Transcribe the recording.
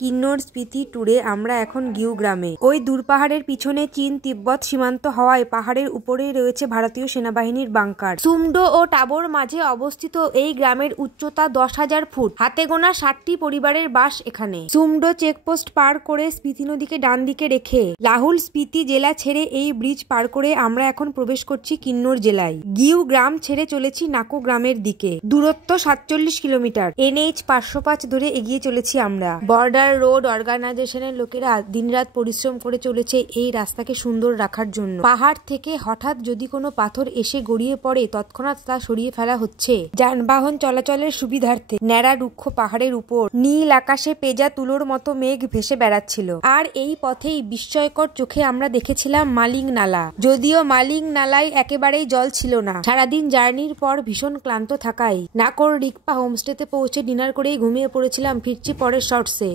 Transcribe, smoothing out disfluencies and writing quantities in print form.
কিন্নর স্পিতি ট্যুরে আমরা এখন গিউ গ্রামে। ওই দূর পাহাড়ের পিছনে চীন তিব্বত সীমান্ত হওয়ায় পাহাড়ের উপরেই রয়েছে ভারতীয় সেনাবাহিনীর বাংকার। সুমডো ও টাবোর মাঝে অবস্থিত এই গ্রামের উচ্চতা 10,000 ফুট। হাতে গোনা 60টি পরিবারের বাস এখানে। সুমডো চেকপোস্ট পার করে স্পিতি নদীকে ডান দিকে রেখে লাহুল স্পিতি জেলা ছেড়ে এই ব্রিজ পার করে আমরা এখন প্রবেশ করছি কিন্নর জেলায়। গিউ গ্রাম ছেড়ে চলেছি নাকো গ্রামের দিকে। দূরত্ব 47 কিলোমিটার। NH 505 ধরে এগিয়ে চলেছি আমরা। বর্ডার রোড অর্গানাইজেশনের লোকেরা দিনরাত পরিশ্রম করে চলেছে এই রাস্তাকে সুন্দর রাখার জন্য। পাহাড় থেকে হঠাৎ যদি কোনো পাথর এসে গড়িয়ে পড়ে তৎক্ষণাৎ তা সরিয়ে ফেলা হচ্ছে যানবাহন চলাচলের সুবিধার্থে। ন্যাড়া রুক্ষ পাহাড়ের উপর নীল আকাশে পেজা তুলোর মতো মেঘ ভেসে বেড়াচ্ছিল। আর এই পথেই বিস্ময়কর চোখে আমরা দেখেছিলাম মালিং নালা। যদিও মালিং নালায় একেবারেই জল ছিল না। সারাদিন জার্নির পর ভীষণ ক্লান্ত থাকায় নাকোর রিকপা হোমস্টেতে পৌঁছে ডিনার করেই ঘুমিয়ে পড়েছিলাম। ফিরছি পরের শর্টসে।